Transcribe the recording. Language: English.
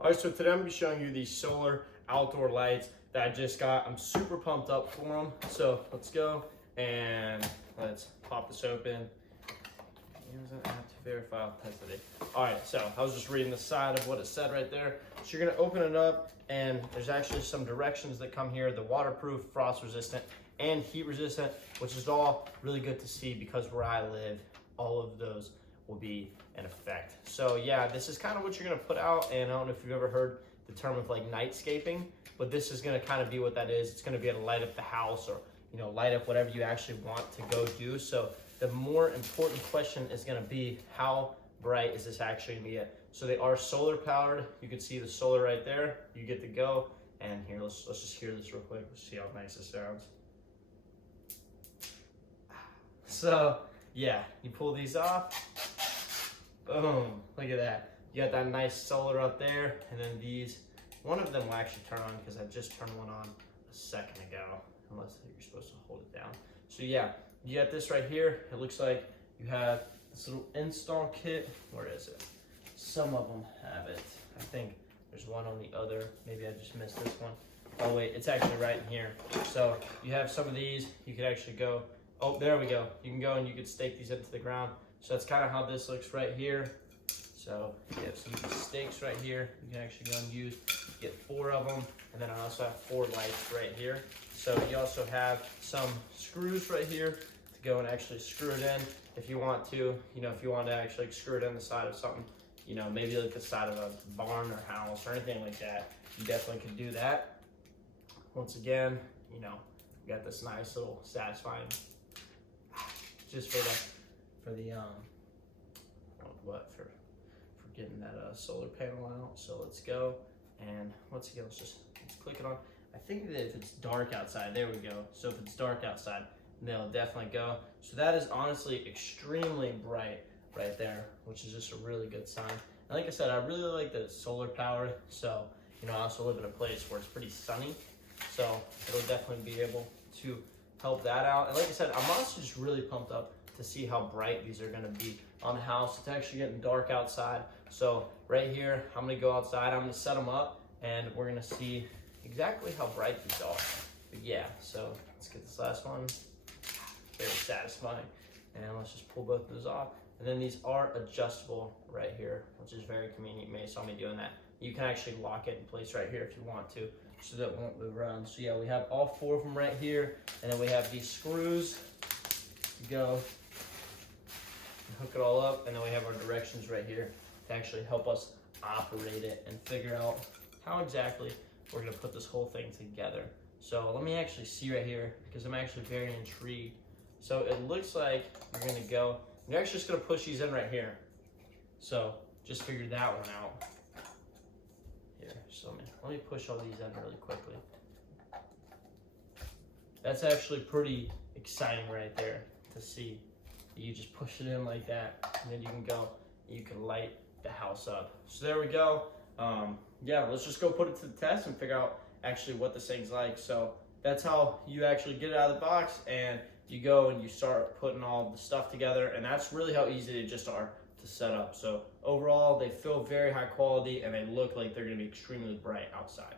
All right, so today I'm gonna be showing you these solar outdoor lights that I just got. I'm super pumped up for them. So let's go and let's pop this open. I have to verify authenticity. All right, so I was just reading the side of what it said right there. So you're gonna open it up and there's actually some directions that come here. The waterproof, frost resistant, and heat resistant, which is all really good to see because where I live, all of those will be in effect. So yeah, this is kind of what you're gonna put out, and I don't know if you've ever heard the term of like nightscaping, but this is gonna kind of be what that is. It's gonna be able to light up the house or light up whatever you actually want to go do. So the more important question is gonna be, how bright is this actually gonna get? So they are solar powered. You can see the solar right there. You get to go, and here, let's just hear this real quick. Let's see how nice it sounds. So yeah, you pull these off. Boom, look at that. You got that nice solar up there, and then these, one of them will actually turn on because I just turned one on a second ago, unless you're supposed to hold it down. So yeah, you got this right here. It looks like you have this little install kit. Where is it? Some of them have it. I think there's one on the other. Maybe I just missed this one. Oh wait, it's actually right in here. So you have some of these. You could actually go, oh, there we go. You can go and you could stake these into the ground. So that's kind of how this looks right here. So you have some stakes right here. You can actually go and use, get 4 of them. And then I also have 4 lights right here. So you also have some screws right here to go and actually screw it in if you want to. If you want to actually screw it in the side of something, maybe like the side of a barn or house or anything like that, you definitely can do that. Once again, you got this nice little satisfying, just for getting that solar panel out. So let's go, and once again, let's click it on. I think that if it's dark outside, there we go. So if it's dark outside, they'll definitely go. So that is honestly extremely bright right there, which is just a really good sign. And like I said, I really like that it's solar powered. So I also live in a place where it's pretty sunny, so it'll definitely be able to help that out. And like I said, I'm also just really pumped up to see how bright these are gonna be on the house. It's actually getting dark outside. So right here, I'm gonna go outside, I'm gonna set them up, and we're gonna see exactly how bright these are. But yeah, so let's get this last one. Very satisfying. And let's just pull both of those off. And then these are adjustable right here, which is very convenient. You may saw me doing that. You can actually lock it in place right here if you want to, so that it won't move around. So yeah, we have all 4 of them right here. And then we have these screws. You go, hook it all up, and then we have our directions right here to actually help us operate it and figure out how exactly we're gonna put this whole thing together. So let me actually see right here, because I'm actually very intrigued. So it looks like you're gonna go, you're actually just gonna push these in right here. So just figured that one out. Here, so let me push all these in really quickly. That's actually pretty exciting right there to see. You just push it in like that, and then you can go, you can light the house up. So there we go. Yeah, let's just go put it to the test and figure out actually what this thing's like. So that's how you actually get it out of the box, and you go and you start putting all the stuff together, and that's really how easy they just are to set up. So overall, they feel very high quality, and they look like they're gonna be extremely bright outside.